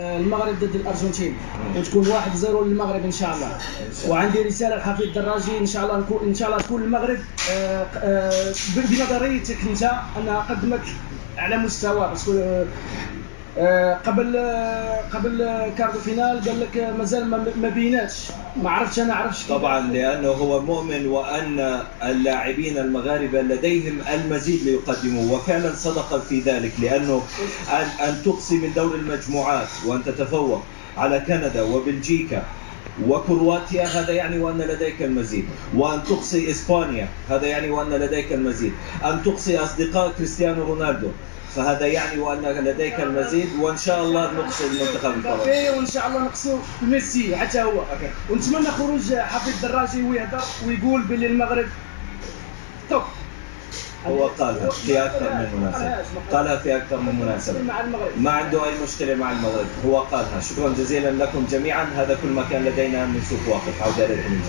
المغرب ضد الارجنتين وتكون 1-0 للمغرب ان شاء الله. وعندي رساله لحفيظ الدراجي ان شاء الله تكون المغرب بنظريتك انت انها قدمت على مستوى، بس قبل كاردو فينال قال لك مازال ما بيناتش، ما عرفتش طبعا لانه هو مؤمن وان اللاعبين المغاربه لديهم المزيد ليقدموا، وفعلا صدق في ذلك، لانه ان تقصي من دور المجموعات وان تتفوق على كندا وبلجيكا وكرواتيا هذا يعني وأن لديك المزيد، وأن تقصي إسبانيا هذا يعني وأن لديك المزيد، أن تقصي أصدقاء كريستيانو رونالدو فهذا يعني وأن لديك المزيد، وإن شاء الله نقصي المنتخب الفرنسي، وإن شاء الله نقصي ميسي حتى هو. ونتمنى خروج حفيظ الدراجي ويهضر ويقول باللي المغرب توب. هو قالها في أكثر من مناسبة، قالها في أكثر من مناسبة، ما عنده أي مشكلة مع المغرب، هو قالها. شكرا جزيلا لكم جميعا، هذا كل ما كان لدينا من سوق واقف. عودة إليكم.